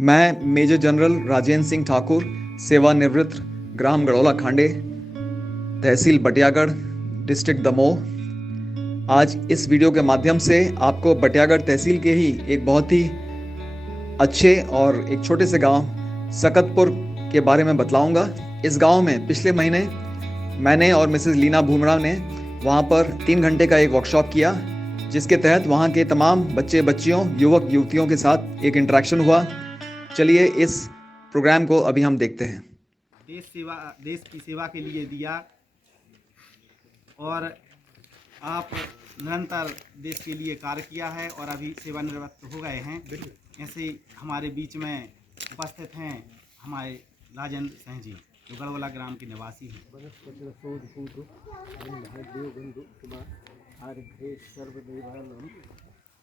मैं major general Rajendra Singh Thakur, सेवानिवृत्त, ग्राम गड़ौला खांडे, तहसील Batiyagarh, district Damoh. आज इस वीडियो के माध्यम से आपको बटियागढ़ तहसील के ही एक बहुत ही अच्छे और एक छोटे से गांव सकतपुर के बारे में बतलाऊंगा। इस गांव में पिछले महीने मैंने और मिसेस लीना भूमरा ने वहां पर 3 घंटे का एक वर्कशॉप किया, जिसके तहत वहां के तमाम बच्चे बच्चियों, युवक युवतियों के साथ एक इंटरेक्शन हुआ। चलिए इस प्रोग्राम को अभी हम देखते हैं। देश की सेवा के लिए दिया और आप निरंतर देश के लिए कार्य किया है और अभी सेवानिवृत्त हो गए हैं। ऐसे हमारे बीच में उपस्थित हैं हमारे राजेंद्र सिंह जी, जो गड़वला ग्राम के निवासी हैं।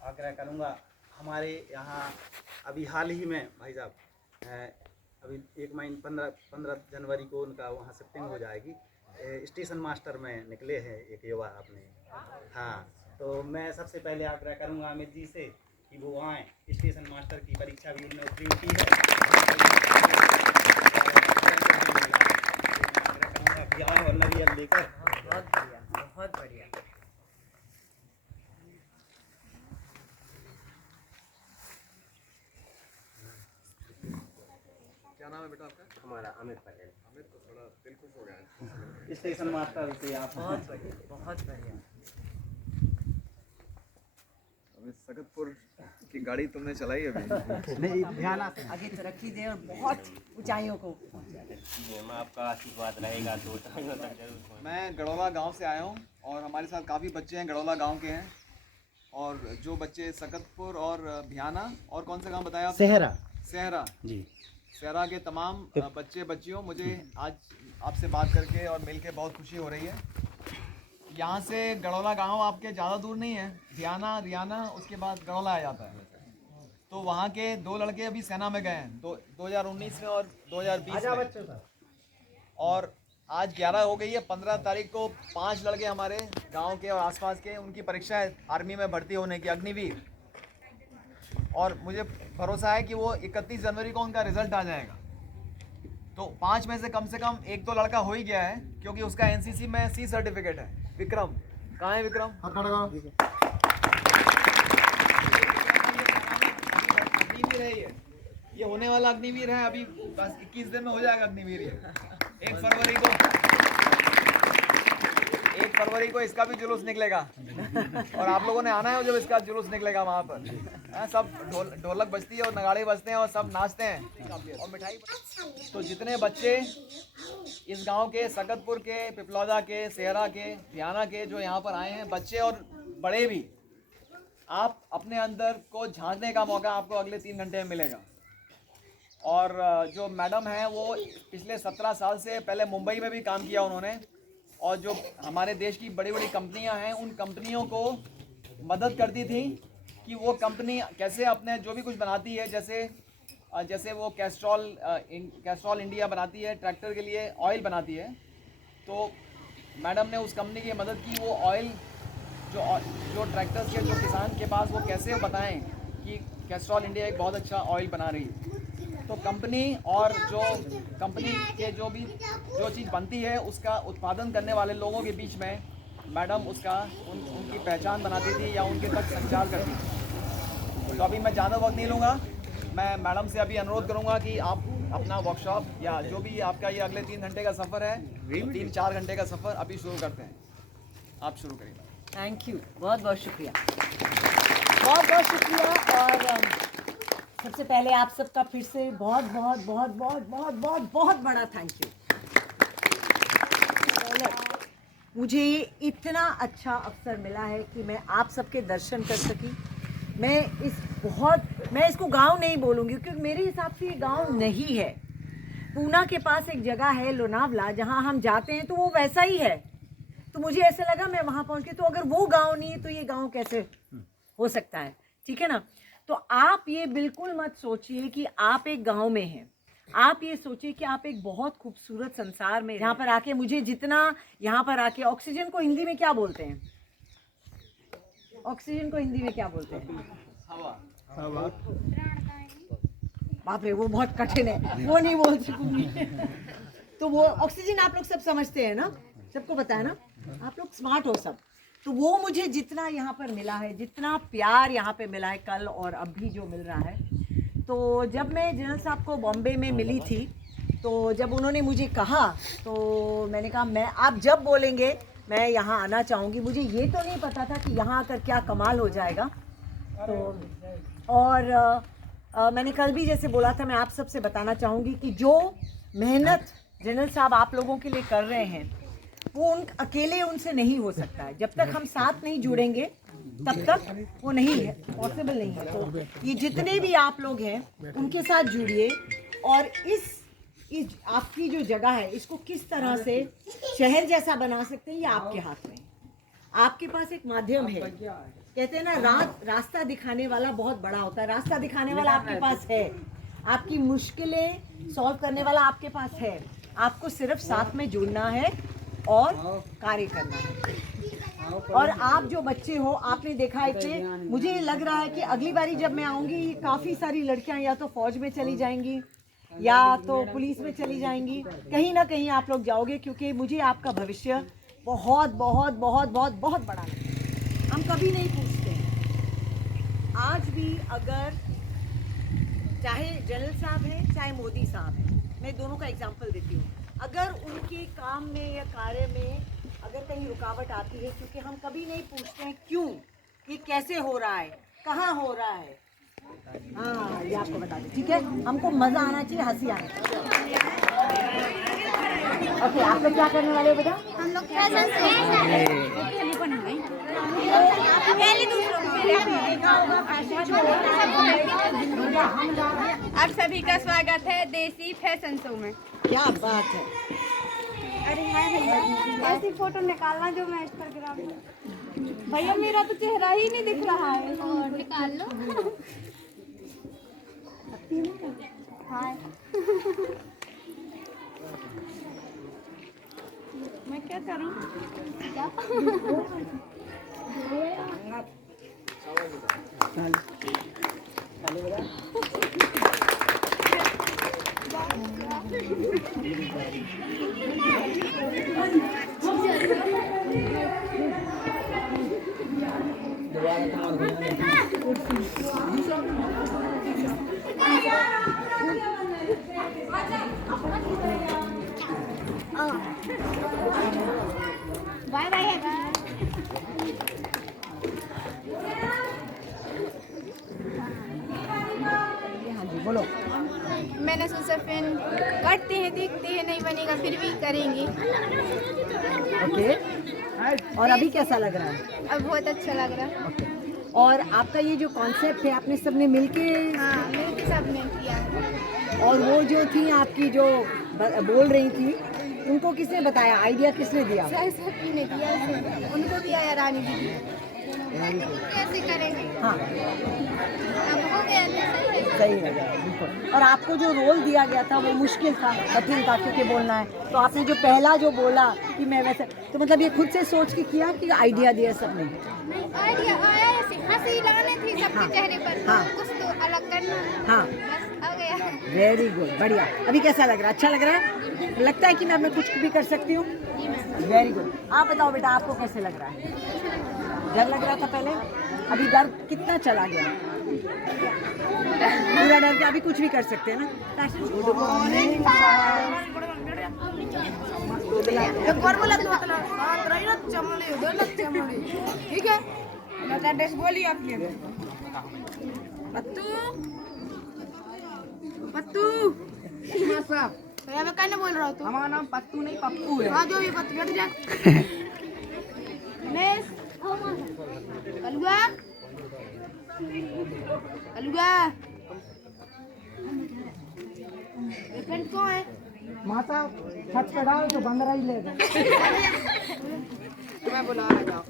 आग्रह करूँगा, हमारे यहाँ अभी हाल ही में भाई साहब अभी 1 महीने 15 जनवरी को उनका वहाँ शिफ्टिंग हो जाएगी। स्टेशन मास्टर में निकले हैं एक युवा अपने। हाँ, तो मैं सबसे पहले आग्रह करूँगा अमित जी से कि वो आएँ। स्टेशन मास्टर की परीक्षा भी उन्होंने उत्तीर्ण की है। आग्रह करूँगा कि आएँ और नरियल लेकर। बहुत बढ़िया, बहुत बढ़िया। क्या नाम है बेटा आपका? हमारा अमित पटेल। अमित को थोड़ा दिल खुश हो गया। स्टेशन मास्टर से आप बहुत बढ़िया, बहुत बढ़िया। अमित, सकतपुर की गाड़ी तुमने चलाई अभी? नहीं, ध्यान आगे तरक्की दे और बहुत ऊंचाइयों को पहुंचा दे। आपका आशीर्वाद रहेगा तो जरूर। मैं गड़ौला गांव से आया हूं और हमारे साथ काफ़ी बच्चे हैं गड़ौला गांव के हैं। और जो बच्चे सकतपुर और भियाना और कौन सा गांव बताया आपने? सहरा जी। सहरा के तमाम बच्चे बच्चियों, मुझे आज आपसे बात करके और मिलके बहुत खुशी हो रही है। यहाँ से गड़ौला गांव आपके ज़्यादा दूर नहीं है, भियाना रियाना उसके बाद गड़ौला आ जाता है। तो वहाँ के 2 लड़के अभी सेना में गए हैं, 2019 में और 2020 में। और आज 11 हो गई है, 15 तारीख को 5 लड़के हमारे गांव के और आसपास के, उनकी परीक्षा है आर्मी में भर्ती होने की, अग्निवीर। और मुझे भरोसा है कि वो 31 जनवरी को उनका रिजल्ट आ जाएगा। तो 5 में से कम 1 तो लड़का हो ही गया है, क्योंकि उसका एनसीसी में C सर्टिफिकेट है। विक्रम कहाँ है? विक्रम अग्निवीर है ये होने वाला अग्निवीर है। अभी बस 21 दिन में हो जाएगा अग्निवीर। ये 1 फरवरी को इसका भी जुलूस निकलेगा और आप लोगों ने आना है जब इसका जुलूस निकलेगा वहाँ पर। सब ढोलक बजती है और नगाड़े बजते हैं और सब नाचते हैं और मिठाई। तो जितने बच्चे इस गांव के, सकतपुर के, पिपलौदा के, सहरा के, भियाना के जो यहाँ पर आए हैं, बच्चे और बड़े भी, आप अपने अंदर को झांकने का मौका आपको अगले 3 घंटे में मिलेगा। और जो मैडम हैं वो पिछले 17 साल से पहले मुंबई में भी काम किया उन्होंने, और जो हमारे देश की बड़ी बड़ी कंपनियां हैं उन कंपनियों को मदद करती थी कि वो कंपनी कैसे अपने जो भी कुछ बनाती है, जैसे वो कैस्ट्रॉल इंडिया बनाती है, ट्रैक्टर के लिए ऑयल बनाती है। तो मैडम ने उस कंपनी की मदद की, वो ऑयल जो ट्रैक्टर्स के जो किसान के पास, वो कैसे बताएं कि कैस्ट्रॉल इंडिया एक बहुत अच्छा ऑयल बना रही है। तो कंपनी और जो कंपनी के जो चीज़ बनती है उसका उत्पादन करने वाले लोगों के बीच में मैडम उनकी पहचान बनाती थी या उनके तक संचार करती थी। तो अभी मैं ज़्यादा वक्त नहीं लूँगा, मैं मैडम से अभी अनुरोध करूँगा कि आप अपना वर्कशॉप या जो भी आपका ये अगले 3 घंटे का सफ़र है, 3-4 घंटे का सफ़र अभी शुरू करते हैं। आप शुरू करिए। थैंक यू, बहुत बहुत शुक्रिया, बहुत बहुत शुक्रिया। और सबसे पहले आप सबका फिर से बहुत बहुत बहुत बहुत बहुत बहुत बहुत बड़ा थैंक यू। मुझे इतना अच्छा अवसर मिला है कि मैं आप सबके दर्शन कर सकी। मैं इसको गांव नहीं बोलूँगी, क्योंकि मेरे हिसाब से ये गांव नहीं है। पूना के पास एक जगह है लोनावला, जहां हम जाते हैं तो वो वैसा ही है। तो मुझे ऐसा लगा मैं वहां पहुंच के, तो अगर वो गांव नहीं है तो ये गांव कैसे हो सकता है? ठीक है ना? तो आप ये बिल्कुल मत सोचिए कि आप एक गांव में हैं। आप ये सोचिए कि आप एक बहुत खूबसूरत संसार में यहाँ पर आके, मुझे जितना यहाँ पर आके, ऑक्सीजन को हिंदी में क्या बोलते हैं? ऑक्सीजन को हिंदी में क्या बोलते हैं? हवा। बाप रे वो बहुत कठिन है, वो नहीं बोल सकूंगी। तो वो ऑक्सीजन आप लोग सब समझते हैं ना, सबको पता है ना, आप लोग स्मार्ट हो सब। तो वो मुझे जितना यहाँ पर मिला है, जितना प्यार यहाँ पे मिला है कल और अभी जो मिल रहा है, तो जब मैं जनरल साहब को बॉम्बे में मिली थी, तो जब उन्होंने मुझे कहा तो मैंने कहा मैं आप जब बोलेंगे मैं यहाँ आना चाहूँगी। मुझे ये तो नहीं पता था कि यहाँ आकर क्या कमाल हो जाएगा। तो और मैंने कल भी जैसे बोला था, मैं आप सबसे बताना चाहूँगी कि जो मेहनत जनरल साहब आप लोगों के लिए कर रहे हैं वो अकेले उनसे नहीं हो सकता है। जब तक हम साथ नहीं जुड़ेंगे तब तक वो नहीं है, पॉसिबल नहीं है। तो ये जितने भी आप लोग हैं उनके साथ जुड़िए और इस आपकी जो जगह है इसको किस तरह से शहर जैसा बना सकते हैं ये आपके हाथ में। आपके पास एक माध्यम है, कहते हैं ना रास्ता दिखाने वाला बहुत बड़ा होता है। रास्ता दिखाने वाला आपके पास है, आपकी मुश्किलें सॉल्व करने वाला आपके पास है। आपको सिर्फ साथ में जुड़ना है और कार्य करना है। और आप जो बच्चे हो, आपने देखा है कि मुझे लग रहा है कि अगली बारी जब मैं आऊँगी काफ़ी सारी लड़कियाँ या तो फौज में चली जाएंगी या तो पुलिस में चली जाएंगी, कहीं ना कहीं आप लोग जाओगे, क्योंकि मुझे आपका भविष्य बहुत बहुत बहुत बहुत बहुत बड़ा है। हम कभी नहीं पूछते हैं। आज भी अगर चाहे जनरल साहब हैं चाहे मोदी साहब हैं, मैं दोनों का एग्जांपल देती हूँ, अगर उनके काम में या कार्य में अगर कहीं रुकावट आती है, क्योंकि हम कभी नहीं पूछते हैं क्यों, ये कैसे हो रहा है, कहाँ हो रहा है, हाँ ये आपको बता दें, ठीक है। हमको मज़ा आना चाहिए, हंसी आना चाहिए। ओके, आप लोग क्या करने वाले हो बेटा? हम लोग आप सभी का स्वागत है देसी फैशन शो में। क्या बात है। अरे हाँ, ऐसी फोटो निकालना जो मैं इंस्टाग्राम में। भैया मेरा तो चेहरा ही नहीं दिख रहा है। और निकाल लो। हाँ। मैं क्या करूं? Bye bye. हाँ जी बोलो। मैंने सोचा फिर करते हैं, देखते हैं, नहीं बनेगा फिर भी करेंगे। ओके, और अभी कैसा लग रहा है? अब बहुत अच्छा लग रहा है। ओके, और आपका ये जो कॉन्सेप्ट है आपने सबने मिलके? हाँ, मिलके सबने किया है। और वो जो थी आपकी जो बोल रही थी उनको किसने बताया, आइडिया किसने दिया? सरस्वती ने दिया, उनको भी आया, रानी जी कैसे करेंगे। हाँ अब हो गया तो सही है, बिल्कुल। और आपको जो रोल दिया गया था वो मुश्किल था, कठिन था, क्योंकि बोलना है। तो आपने जो पहला जो बोला कि मैं वैसे, तो मतलब ये खुद से सोच के किया कि आइडिया दिया सबने? नहीं, आइडिया आया ऐसे, हंसी लाने थी सबके चेहरे पर। हाँ। कुछ तो अलग करना। हाँ, बस आ गया। वेरी गुड, बढ़िया। अभी कैसा लग रहा है? अच्छा लग रहा है? लगता है कि मैं कुछ भी कर सकती हूँ? Very good. आप बताओ बेटा, आपको कैसे लग रहा है? डर लग रहा था पहले, अभी डर कितना चला गया? पूरा डर के अभी कुछ भी कर सकते हैं ना। ठीक है, एड्रेस बोलिए आपने। पत्तू पत्तू भैया, मैं कहने बोल रहा हूँ? हमारा नाम पत्तू नहीं पप्पू है। हाँ, जो भी पत्तू, बैठ जा। कलुआ कलुआ पेंट कौन है? माता छत पे डाल तो बंदरा ही लेगा। मैं बुला रहा हूँ।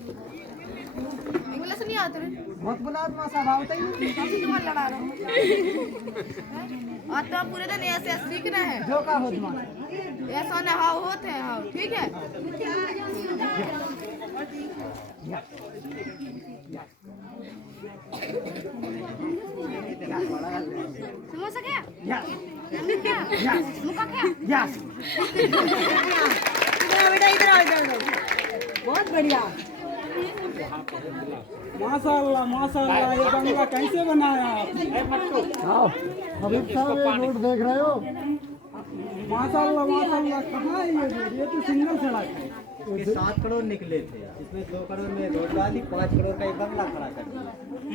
इंग्लिश नहीं आता रे? बहुत बुलात मासा भावता ही नहीं। काफी तुम्हारा लड़ा रहा हूँ। और तो पूरे दिन ऐसे सीखना है। जो का हो तुम्हारा ऐसा ना हाँ होते हैं, हाँ ठीक है। समझ सके? बेटा इधर आओ, इधर आओ। बहुत बढ़िया। माशाल्लाह माशाल्लाह, ये बंगला कैसे बनाया आप? हबीब साहब ये रोड देख रहे हो? माशाल्लाह माशाल्लाह, कहाँ है ये रोड? ये तो सिंगल सड़क है। ये 7 करोड़ निकले थे, इसमें 2 करोड़ में रोड डाली, 5 करोड़ का एक बंगला खड़ा कर दिया।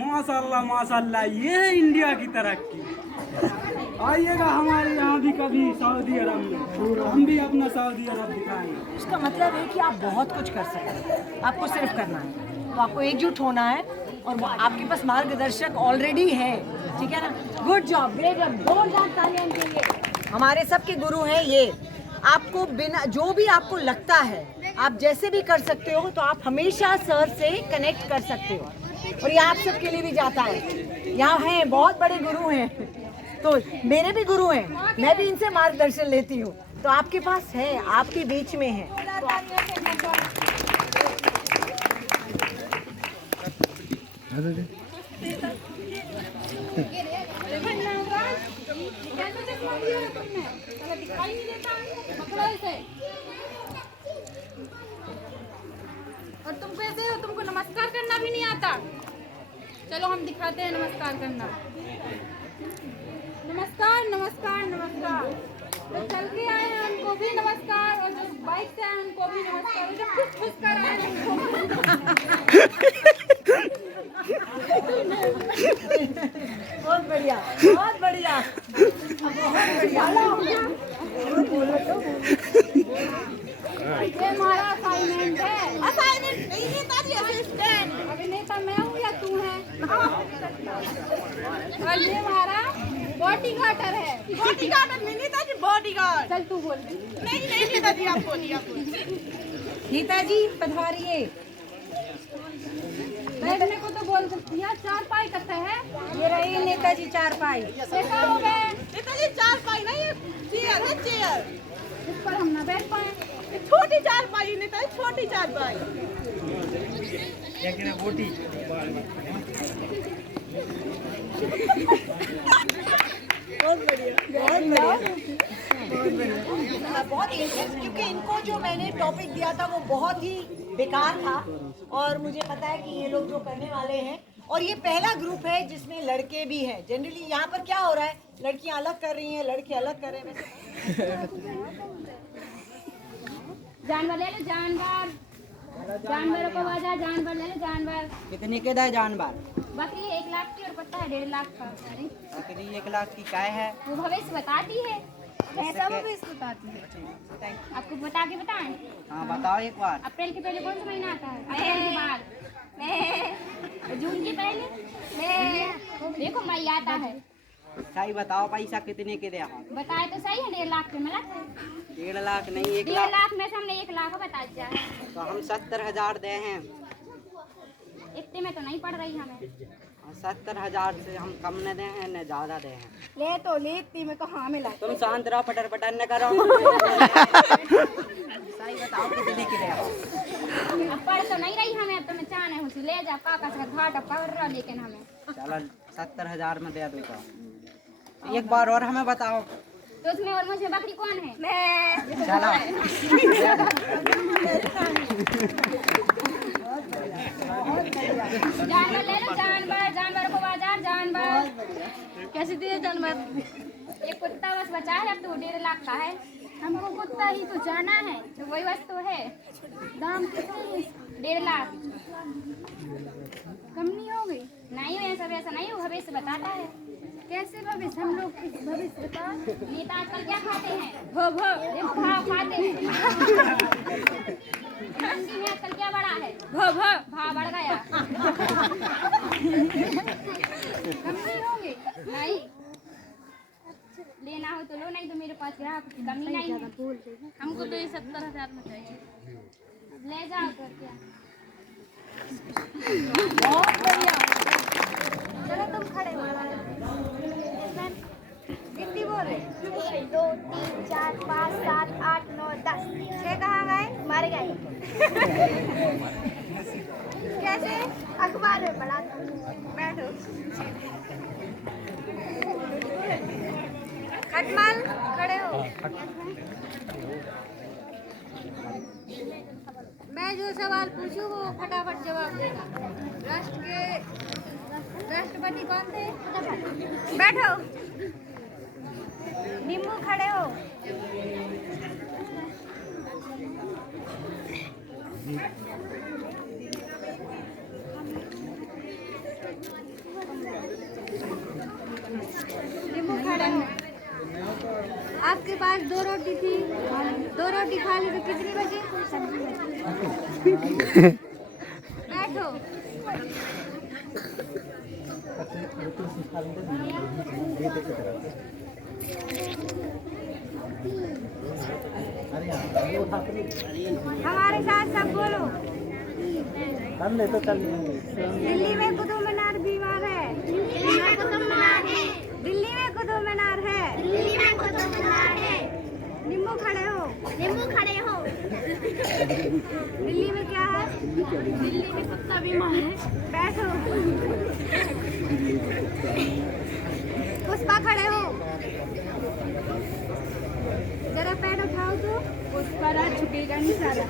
माशाल्लाह माशाल्लाह, ये है इंडिया की तरक्की। आइएगा हमारे यहाँ भी कभी सऊदी अरब में, हम भी अपना सऊदी अरब दिखाएंगे। उसका मतलब है कि आप बहुत कुछ कर सकते हैं, आपको सिर्फ करना है। तो आपको एकजुट होना है और वो आपके पास मार्गदर्शक ऑलरेडी है, ठीक है ना। गुड जॉब, ग्रेट जॉब, जोरदार तालियां इनके लिए। हमारे सबके गुरु हैं ये। आपको बिना जो भी आपको लगता है आप जैसे भी कर सकते हो, तो आप हमेशा सर से कनेक्ट कर सकते हो। और ये आप सबके लिए भी जाता है। यहाँ हैं बहुत बड़े गुरु हैं, तो मेरे भी गुरु हैं, मैं भी इनसे मार्गदर्शन लेती हूँ। तो आपके पास है, आपके बीच में है। तो और तुम कैसे हो? तुमको नमस्कार करना भी नहीं आता? चलो हम दिखाते हैं नमस्कार करना। नमस्कार नमस्कार नमस्कार। जो चल के आए हैं उनको भी नमस्कार, और जो बाइक से आए हैं उनको भी नमस्कार, और जो खुश खुश कर आए हैं उनको भी। बहुत बढ़िया, बहुत बढ़िया, बहुत बढ़िया। ये हमारा असाइनमेंट है। असाइनमेंट नहीं नेताजी, असिस्टेंट। अभी नेता मैं हूँ या तू है? और ये हमारा बॉडीगार्डर है। बॉडीगार्डर नहीं नेताजी, बॉडीगार्ड। चल तू बोल। नहीं नहीं नेताजी, आप बोलिए, आप बोलिए। नेताजी पधारिए। बैठने को तो बोल सकती है। 4 पाई कते है? ये रही नेताजी 4 पाई। देखा हो गए नेताजी? 4 पाई नहीं, चेयर है, चेयर। इस पर हम ना बैठ पाए। छोटी 4 पाई नेताजी, छोटी 4 पाई। क्या बोटी बहुत बढ़िया, बहुत बढ़िया, बहुत इंटरेस्ट। क्योंकि इनको जो मैंने टॉपिक दिया था वो बहुत ही बेकार था, और मुझे पता है कि ये लोग जो करने वाले हैं, और ये पहला ग्रुप है जिसमें लड़के भी हैं। जनरली यहाँ पर क्या हो रहा है, लड़कियाँ अलग कर रही हैं, लड़के अलग कर रहे हैं। जानवर ले लो, जानवर। जानवरों को बाजार, जानवर ले लो, जानवर। कितने के दा जानवर? बकरी 1 लाख की, और पत्ता है 1.5 लाख का। बकरी 1 लाख की काय है? वो भविष्य बताती है, ऐसा भविष्य बताती है। आपको बता के बताएं? हाँ बताओ एक बार। अप्रैल के पहले कौन सा महीना आता है? अप्रैल के बाद जून के पहले देखो मई आता है। सही बताओ, पैसा कितने के दे? बताए तो सही है, 1.5 लाख पे मिला था। 1.5 लाख नहीं, 1 1.5 लाख। लाख में से हमने 1 लाख बता दिया है। तो हम 70,000 दे हैं। इतने में तो नहीं पड़ रही हमें। 70,000 से हम कम न दे हैं न ज्यादा दे हैं। ले तो ले, इतने में कहाँ मिला? तुम शांत रहो, पटर पटर न करो। सही बताओ कितने के दे? अब पढ़ तो नहीं रही हमें, अब तो मैं चाहने हूँ ले जा काका से घाट पढ़ रहा, लेकिन हमें चलो 70,000 में दे दो। तो एक बार और हमें बताओ। तो उसमें और मुझे बकरी कौन है? मैं। चलो जानवर ले लो, जानवर। जानवर को बाजार, जानवर। कैसे दिए जानवर? ये कुत्ता बस बचा है, अब तो 1.5 लाख का है। हमको कुत्ता ही तो जाना है, तो वही वस्तु है। दाम कितनी है? 1.5 लाख। कम नहीं होगी? नहीं हो, ऐसा वैसा नहीं हो, भविष्य बताता है। कैसे भविष्य? हम लोग भविष्य बता। नेता आजकल क्या खाते हैं? भाव खाते हैं। मंडी में आजकल क्या बढ़ा है? भाव बढ़ गया। कम नहीं होंगे? नहीं, लेना हो तो लो, नहीं तो मेरे पास ग्राहक की कमी नहीं है। हमको तो ये 70,000 में चाहिए। ले जाओ तो क्या। बहुत बढ़िया। चलो तुम खड़े हो। कितनी बोल रहे? 1 2 3 4 5 7 8 9 10। 6 कहाँ गए? मर गए। कैसे? अखबार में पढ़ा था। बैठो। खटमल खड़े हो। मैं जो सवाल पूछूं वो फटाफट जवाब देना। राष्ट्रपति कौन थे? बैठो। नींबू खड़े हो। नींबू खड़े हो। आपके पास 2 रोटी थी, 2 रोटी खा ली तो कितनी बची? बैठो। हमारे साथ सब बोलो। दिल्ली में कुतुब मीनार बीमार है। दिल्ली में कुतुब मीनार है। दिल्ली में कुतुब मीनार है। दिल्ली में कुतुब मीनार है। नींबू खड़े हो। नींबू खड़े हो। दिल्ली में क्या है? दिल्ली में कुत्ता बीमार है। बैठो। पुष्पा खड़े हो। जरा पैर उठाओ तो। पुष्पा राज झुकेगा नहीं सारा।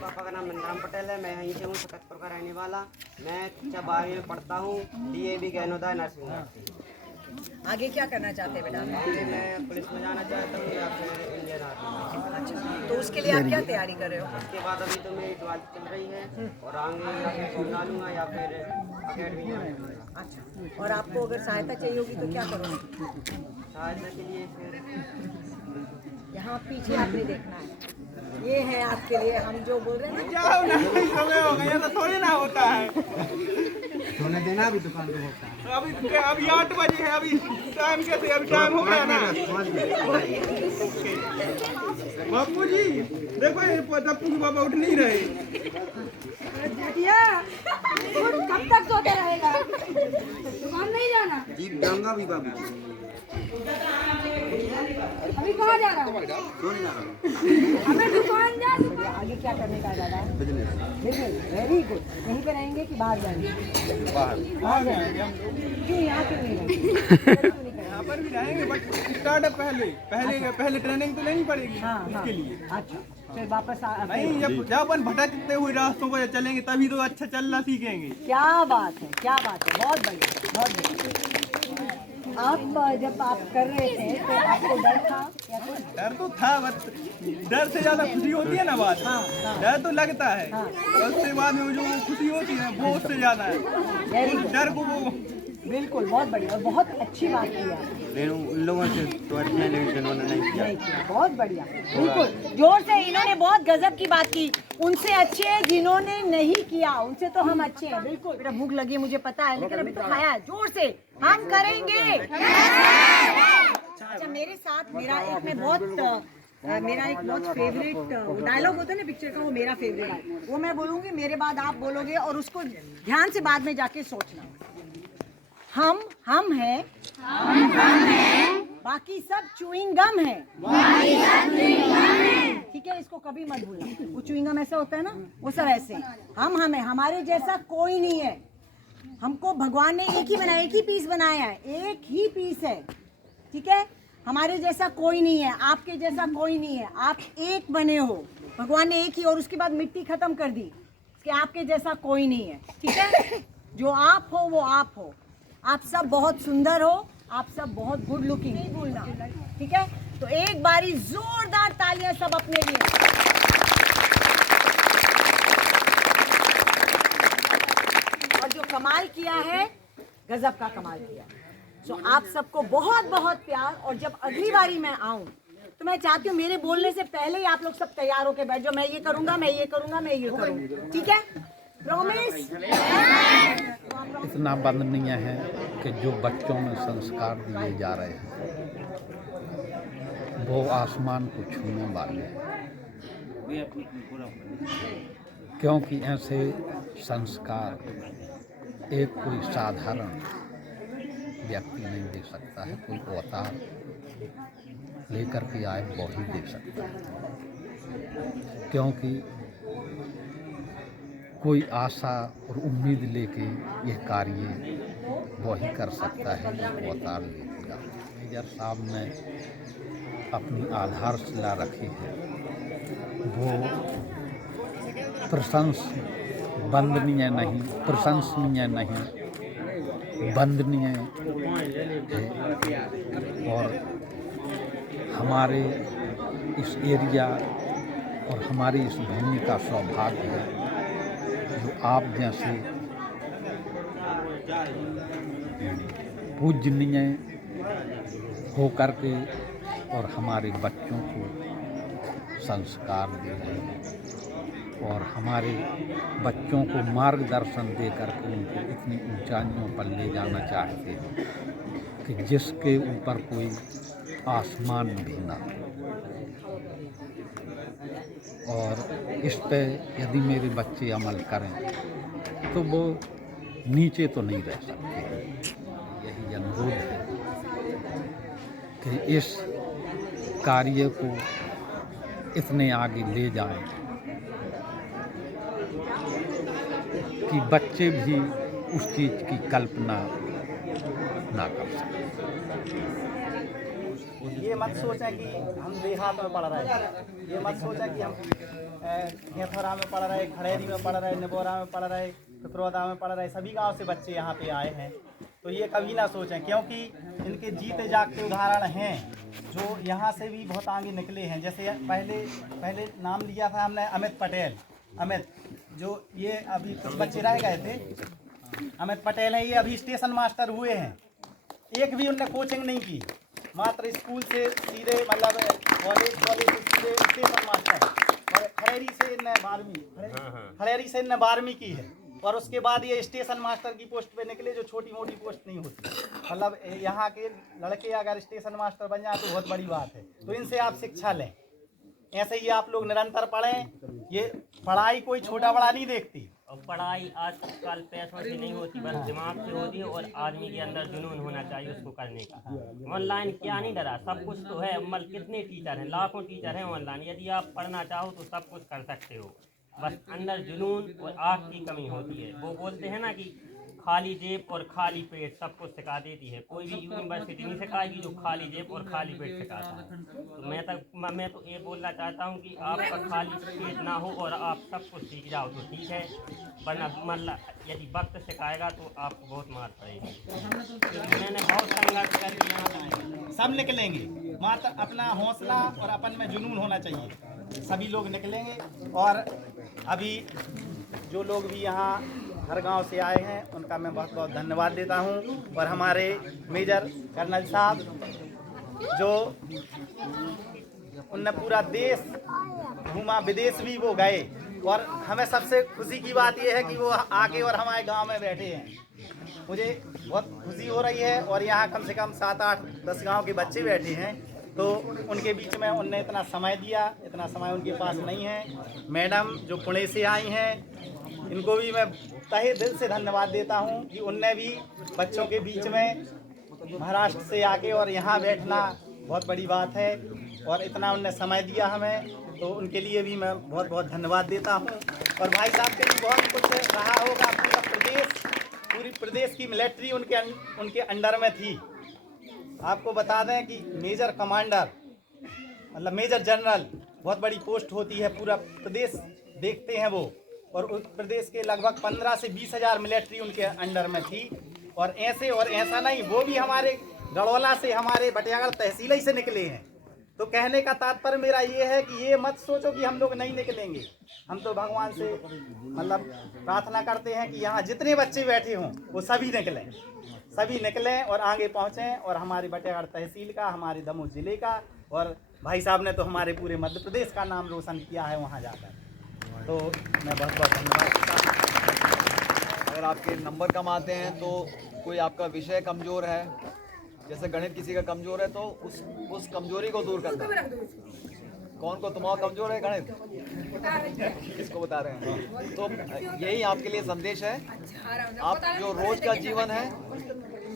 पापा का नाम मनराम पटेल है। मैं यहीं से हूँ, सकतपुर का रहने वाला। मैं कक्षा 12वीं में पढ़ता हूँ, DAV ज्ञानोदय नर्सिंग होम से। आगे क्या करना चाहते हैं बेटा? आगे मैं पुलिस में जाना चाहता हूँ या फिर इंडियन आर्मी में। अच्छा, तो उसके लिए आप क्या तैयारी कर रहे हो? उसके बाद अभी तो मेरी 12th चल रही है और आगे या फिर स्कूल डालूंगा या फिर अकेडमी जाऊँगा। अच्छा, और आपको अगर सहायता चाहिए होगी तो क्या करोगे? सहायता के लिए फिर यहाँ पीछे आपने देखना है, ये है आपके लिए हम जो बोल रहे हैं ना। क्या हो ना, समय हो गया तो थोड़ी ना होता है। सोने देना अभी दुकान पे होता है। अभी 8 बजे है, अभी टाइम कैसे? अभी टाइम हो गया ना। बापू जी देखो, ये पप्पू के पापा उठ नहीं रहे। कब तक सोते रहेगा? दुकान नहीं जाना? जीप जाऊंगा भी बाबू। अभी कहाँ जा रहा है? हमें दुकान जा। आगे क्या करने का दादा? बिजनेस। Very good. यहीं पे रहेंगे कि बाहर जाएंगे? बाहर जाएंगे। क्यों यहाँ क्यों नहीं रहेंगे? यहाँ पर भी रहेंगे बट स्टार्टअप पहले ट्रेनिंग तो लेनी पड़ेगी उसके लिए। अच्छा, फिर वापस नहीं, जब अपन भटकते हुए रास्तों पर चलेंगे तभी तो अच्छा चलना सीखेंगे। क्या बात है, क्या बात है, बहुत बढ़िया, बहुत बढ़िया। आप जब आप कर रहे थे तो आपको डर था या कुछ? डर तो था, बस डर से ज्यादा खुशी होती है ना बात। डर तो लगता है, उसके बाद में जो खुशी होती है वो उससे ज्यादा है। डर को वो बिल्कुल, बहुत बढ़िया और बहुत अच्छी बात की आपने। उन लोगों से तो इन्होंने नहीं किया। नहीं किया, बहुत बढ़िया, बिल्कुल जोर से। इन्होंने बहुत गजब की बात की। उनसे अच्छे हैं जिन्होंने नहीं किया, उनसे तो हम अच्छे हैं। बिल्कुल, मेरा भूख लगी है मुझे पता है, लेकिन अभी तो खाया है। जोर से हम करेंगे। अच्छा, मेरे साथ मेरा एक बहुत फेवरेट डायलॉग होता है ना पिक्चर का, वो मेरा फेवरेट है। वो मैं बोलूँगी, मेरे बाद आप बोलोगे और उसको ध्यान से बाद में जाके सोचना। हम हैं, बाकी सब चुइंग गम है। ठीक है, इसको कभी मत भूलना। वो चुइंग गम ऐसा होता है ना, वो सब ऐसे। हम हैं, हमारे जैसा कोई नहीं है। हमको भगवान ने एक ही बनाया, एक ही पीस बनाया है, एक ही पीस है। ठीक है, हमारे जैसा कोई नहीं है, आपके जैसा कोई नहीं है। आप एक बने हो, भगवान ने एक ही, और उसके बाद मिट्टी खत्म कर दी कि आपके जैसा कोई नहीं है। ठीक है, जो आप हो वो आप हो। आप सब बहुत सुंदर हो, आप सब बहुत गुड लुकिंग, नहीं भूलना। ठीक है, तो एक बारी जोरदार तालियां सब अपने लिए। और जो कमाल किया है, गजब का कमाल किया। तो आप सबको बहुत बहुत प्यार। और जब अगली बारी मैं आऊं तो मैं चाहती हूँ मेरे बोलने से पहले ही आप लोग सब तैयार होके बैठ जाओ। मैं ये करूंगा, मैं ये करूंगा, मैं ये करूंगा। ठीक है, प्रॉमिस? इतना वंदनीय है कि जो बच्चों में संस्कार दिए जा रहे हैं वो आसमान को छूने वाले हैं, क्योंकि ऐसे संस्कार एक कोई साधारण व्यक्ति नहीं दे सकता है। कोई अवतार लेकर के आए वो ही दे सकता है, क्योंकि कोई आशा और उम्मीद लेके यह कार्य वही कर सकता है जो अवतार लेगा। मेजर साहब ने अपनी आधारशिला रखी है, वो वंदनीय नहीं, प्रशंसनीय नहीं, वंदनीय है। और हमारे इस एरिया और हमारी इस भूमि का सौभाग्य है जो आप जैसे पूजनीय हो करके और हमारे बच्चों को संस्कार दे रहे हैं और हमारे बच्चों को मार्गदर्शन दे करके उनको इतनी ऊंचाइयों पर ले जाना चाहते हैं कि जिसके ऊपर कोई आसमान भी ना हो। और इस पे यदि मेरे बच्चे अमल करें तो वो नीचे तो नहीं रह सकते। यही अनुरोध है कि इस कार्य को इतने आगे ले जाएं कि बच्चे भी उस चीज़ की कल्पना ना कर सकें। ये मत सोचें कि हम देहात में पढ़ रहे हैं, ये मत सोचें कि हम घेथरा में पढ़ रहे, खड़ेरी में पढ़ रहे, निबोरा में पढ़ रहे, पिपरौदा में पढ़ रहे। सभी गांव से बच्चे यहाँ पे आए हैं, तो ये कभी ना सोचें, क्योंकि इनके जीते जागते उदाहरण हैं जो यहाँ से भी बहुत आगे निकले हैं। जैसे पहले नाम लिया था हमने अमित पटेल, अमित जो ये अभी कुछ बच्चे रह गए थे, अमित पटेल हैं, ये अभी स्टेशन मास्टर हुए हैं। एक भी उनने कोचिंग नहीं की, मात्र स्कूल से सीधे मतलब कॉलेज से सीधे स्टेशन मास्टर। और खड़ेरी से इनने 12वीं की है और उसके बाद ये स्टेशन मास्टर की पोस्ट पे निकले, जो छोटी मोटी पोस्ट नहीं होती। मतलब यहाँ के लड़के अगर स्टेशन मास्टर बन जाए तो बहुत बड़ी बात है। तो इनसे आप शिक्षा लें, ऐसे ही आप लोग निरंतर पढ़ें। ये पढ़ाई कोई छोटा बड़ा नहीं देखती। और पढ़ाई आजकल पैसों से नहीं होती, बस दिमाग से होती है और आदमी के अंदर जुनून होना चाहिए उसको करने का। ऑनलाइन क्या नहीं डरा, सब कुछ तो है। मतलब कितने टीचर हैं, लाखों टीचर हैं ऑनलाइन। यदि आप पढ़ना चाहो तो सब कुछ कर सकते हो, बस अंदर जुनून और आँख की कमी होती है। वो बोलते हैं ना कि खाली जेब और खाली पेट सब कुछ सिखा देती है। कोई भी यूनिवर्सिटी नहीं सिखाएगी जो खाली जेब और खाली पेट सिखाता है। तो मैं तो ये बोलना चाहता हूँ कि आपका खाली पेट ना हो और आप सब कुछ सीख जाओ तो ठीक है, वरना मतलब यदि वक्त सिखाएगा तो आपको बहुत मार पड़ेगी। मैंने बहुत संघर्ष कर लिया, सब निकलेंगे, मात्र अपना हौसला और अपन में जुनून होना चाहिए, सभी लोग निकलेंगे। और अभी जो लोग भी यहाँ हर गांव से आए हैं उनका मैं बहुत बहुत धन्यवाद देता हूं। और हमारे मेजर कर्नल साहब जो उनने पूरा देश घूमा, विदेश भी वो गए, और हमें सबसे खुशी की बात ये है कि वो आके और हमारे गांव में बैठे हैं। मुझे बहुत खुशी हो रही है। और यहाँ कम से कम 7, 8, 10 गाँव के बच्चे बैठे हैं, तो उनके बीच में उनने इतना समय दिया, इतना समय उनके पास नहीं है। मैडम जो पुणे से आई हैं, इनको भी मैं तहे दिल से धन्यवाद देता हूं कि उनने भी बच्चों के बीच में महाराष्ट्र से आके और यहाँ बैठना बहुत बड़ी बात है, और इतना उनने समय दिया हमें, तो उनके लिए भी मैं बहुत बहुत धन्यवाद देता हूं। और भाई साहब के भी बहुत कुछ रहा होगा। पूरी प्रदेश की मिलिट्री उनके अंडर में थी। आपको बता दें कि मेजर कमांडर मतलब मेजर जनरल बहुत बड़ी पोस्ट होती है, पूरा प्रदेश देखते हैं वो। और उस प्रदेश के लगभग 15 से 20 हज़ार मिलिट्री उनके अंडर में थी। और ऐसा नहीं, वो भी हमारे गढ़ौला से, हमारे बटियागढ़ तहसील ही से निकले हैं। तो कहने का तात्पर्य मेरा ये है कि ये मत सोचो कि हम लोग नहीं निकलेंगे। हम तो भगवान से मतलब प्रार्थना करते हैं कि यहाँ जितने बच्चे बैठे हों वो सभी निकलें और आगे पहुँचें, और हमारे बटियागढ़ तहसील का, हमारे दमोह ज़िले का, और भाई साहब ने तो हमारे पूरे मध्य प्रदेश का नाम रोशन किया है वहाँ जाकर। तो मैं बहुत बहुत धन्यवाद करता हूँ। अगर आपके नंबर कम आते हैं तो कोई आपका विषय कमज़ोर है, जैसे गणित किसी का कमज़ोर है, तो उस कमज़ोरी को दूर करना। कौन को तुम्हारा कमज़ोर है गणित, किसको बता रहे हैं? तो यही आपके लिए संदेश है। आप जो रोज़ का जीवन है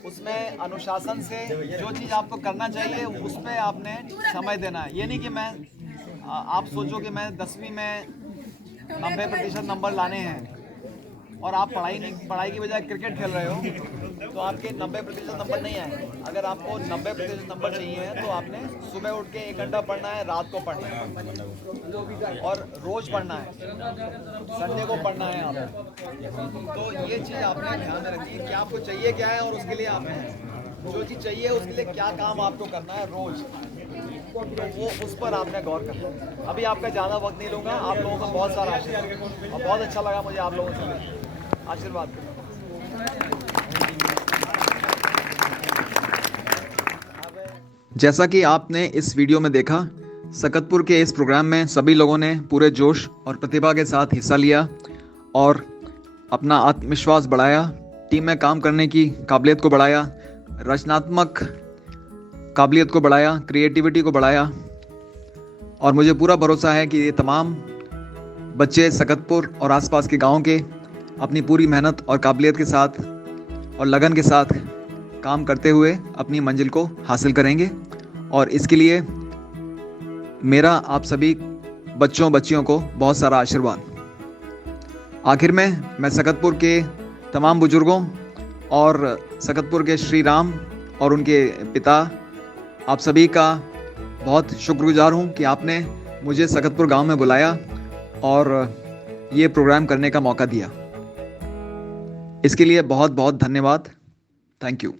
उसमें अनुशासन से जो चीज़ आपको करना चाहिए उस पर आपने समय देना है। ये नहीं कि आप सोचो कि मैं 10वीं में 90% नंबर लाने हैं, और आप पढ़ाई की बजाय क्रिकेट खेल रहे हो तो आपके 90% नंबर नहीं आए। अगर आपको 90% नंबर चाहिए तो आपने सुबह उठ के 1 घंटा पढ़ना है, रात को पढ़ना है और रोज पढ़ना है, संडे को पढ़ना है आप। तो ये चीज़ आपने ध्यान में रखी कि आपको चाहिए क्या है और उसके लिए आपने जो चीज़ चाहिए उसके लिए क्या काम आपको करना है रोज, तो वो उस पर आपने गौर करना है। अभी आपका ज़्यादा वक्त नहीं लूँगा, आप लोगों का बहुत सारा आशीर्वाद और बहुत अच्छा लगा मुझे आप लोगों से आशीर्वाद। जैसा कि आपने इस वीडियो में देखा, सकतपुर के इस प्रोग्राम में सभी लोगों ने पूरे जोश और प्रतिभा के साथ हिस्सा लिया और अपना आत्मविश्वास बढ़ाया, टीम में काम करने की काबिलियत को बढ़ाया, रचनात्मक काबिलियत को बढ़ाया, क्रिएटिविटी को बढ़ाया। और मुझे पूरा भरोसा है कि ये तमाम बच्चे सकतपुर और आसपास के गांव के अपनी पूरी मेहनत और काबिलियत के साथ और लगन के साथ काम करते हुए अपनी मंजिल को हासिल करेंगे। और इसके लिए मेरा आप सभी बच्चों बच्चियों को बहुत सारा आशीर्वाद। आखिर में मैं सकतपुर के तमाम बुजुर्गों और सकतपुर के श्री राम और उनके पिता आप सभी का बहुत शुक्रगुजार हूँ कि आपने मुझे सकतपुर गांव में बुलाया और ये प्रोग्राम करने का मौका दिया। इसके लिए बहुत बहुत धन्यवाद। Thank you.